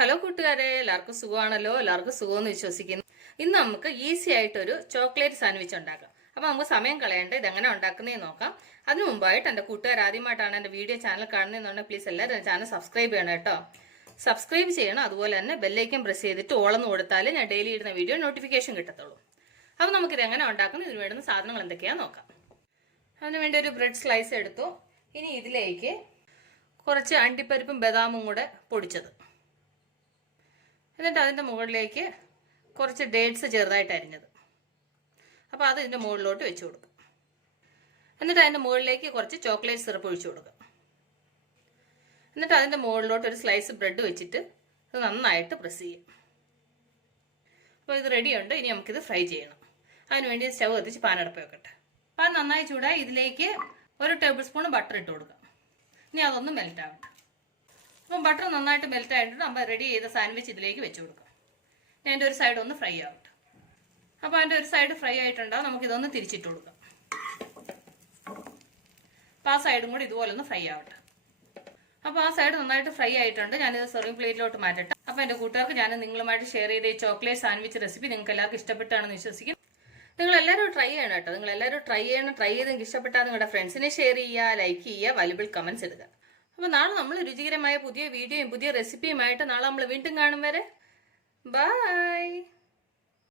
Hello കൂട്ടുകാരെ, എല്ലാവർക്കും സുഖമാണല്ലോ. എല്ലാവർക്കും സുഖമെന്ന് വിശ്വസിക്കുന്നു. ഇന്ന് നമുക്ക് ഈസി ആയിട്ടൊരു ചോക്ലേറ്റ് സാൻഡ്വിച്ച് ഉണ്ടാക്കാം. അപ്പൊ നമുക്ക് സമയം കളയേണ്ട ഇതെങ്ങനെ ഉണ്ടാക്കുന്നതെന്ന് നോക്കാം. അതിനു മുമ്പായിട്ട് എന്റെ കൂട്ടുകാർ ആദ്യമായിട്ടാണ് എന്റെ വീഡിയോ ചാനൽ കാണുന്നതെന്നുണ്ടെങ്കിൽ പ്ലീസ് എല്ലാവരും ചാനൽ സബ്സ്ക്രൈബ് ചെയ്യണം കേട്ടോ. സബ്സ്ക്രൈബ് ചെയ്യണം. അതുപോലെ തന്നെ ബെല്ലൈക്കൻ പ്രസ് ചെയ്തിട്ട് ഓളെന്ന് കൊടുത്താൽ ഞാൻ ഡെയിലി ഇടുന്ന വീഡിയോ നോട്ടിഫിക്കേഷൻ കിട്ടത്തുള്ളൂ. അപ്പൊ നമുക്കിത് എങ്ങനെ ഉണ്ടാക്കുന്നത്, ഇതിന് വേണ്ടുന്ന സാധനങ്ങൾ എന്തൊക്കെയാന്ന് നോക്കാം. അതിനുവേണ്ടി ഒരു ബ്രെഡ് സ്ലൈസ് എടുത്തു. ഇനി ഇതിലേക്ക് കുറച്ച് അണ്ടിപ്പരിപ്പും ബദാമും കൂടെ പൊടിച്ചത്, എന്നിട്ട് അതിൻ്റെ മുകളിലേക്ക് കുറച്ച് ഡേറ്റ്സ് ചെറുതായിട്ട് അരിഞ്ഞത്. അപ്പോൾ അത് ഇതിൻ്റെ മുകളിലോട്ട് വെച്ച് കൊടുക്കും. എന്നിട്ട് അതിൻ്റെ മുകളിലേക്ക് കുറച്ച് ചോക്ലേറ്റ് സിറപ്പ് ഒഴിച്ചു കൊടുക്കുക. എന്നിട്ട് അതിൻ്റെ മുകളിലോട്ട് ഒരു സ്ലൈസ് ബ്രെഡ് വെച്ചിട്ട് ഇത് നന്നായിട്ട് പ്രസ് ചെയ്യും. അപ്പോൾ ഇത് റെഡിയുണ്ട്. ഇനി നമുക്കിത് ഫ്രൈ ചെയ്യണം. അതിനുവേണ്ടി സ്റ്റവ് കത്തിച്ച് പാനടപ്പ് വെക്കട്ടെ. പാൻ നന്നായി ചൂടായി ഇതിലേക്ക് 1 ടേബിൾ സ്പൂൺ ബട്ടർ ഇട്ട് കൊടുക്കാം. ഇനി അതൊന്ന് മെൽറ്റ് ആവട്ടെ. അപ്പം ബട്ടർ നന്നായിട്ട് മെൽറ്റ് ആയിട്ട് നമ്മൾ റെഡി ചെയ്ത സാൻഡ്വിച്ച് ഇതിലേക്ക് വെച്ച് കൊടുക്കാം. അതിൻ്റെ ഒരു സൈഡ് ഒന്ന് ഫ്രൈ ആവട്ടെ. അപ്പോൾ അതിൻ്റെ ഒരു സൈഡ് ഫ്രൈ ആയിട്ടുണ്ടാവും. നമുക്കിതൊന്ന് തിരിച്ചിട്ട് കൊടുക്കാം. അപ്പോൾ ആ സൈഡും കൂടി ഇതുപോലെ ഒന്ന് ഫ്രൈ ആവട്ടെ. അപ്പോൾ ആ സൈഡ് നന്നായിട്ട് ഫ്രൈ ആയിട്ടുണ്ട്. ഞാനിത് സെർവിംഗ് പ്ലേറ്റിലോട്ട് മാറ്റട്ടെ. അപ്പോൾ എൻ്റെ കൂട്ടുകാർക്ക് ഞാൻ നിങ്ങളുമായിട്ട് ഷെയർ ചെയ്ത ഈ ചോക്ലേറ്റ് സാൻഡ്വിച്ച് റെസിപ്പി നിങ്ങൾക്ക് എല്ലാവർക്കും ഇഷ്ടപ്പെട്ടാണെന്ന് വിശ്വസിക്കും. നിങ്ങൾ എല്ലാവരും ട്രൈ ചെയ്യണം കേട്ടോ. നിങ്ങൾ എല്ലാവരും ട്രൈ ചെയ്യണം. ട്രൈ ചെയ്ത് നിങ്ങൾക്ക് ഇഷ്ടപ്പെട്ടാൽ നിങ്ങളുടെ ഫ്രണ്ട്സിനെ ഷെയർ ചെയ്യുക, ലൈക്ക് ചെയ്യുക, വാല്യുബിൾ കമന്റ്സ് ഇടുക. അപ്പോൾ നാളെ നമ്മൾ രുചികരമായ പുതിയ വീഡിയോയും പുതിയ റെസിപ്പിയുമായിട്ട് നാളെ നമ്മൾ വീണ്ടും കാണും വരെ ബൈ.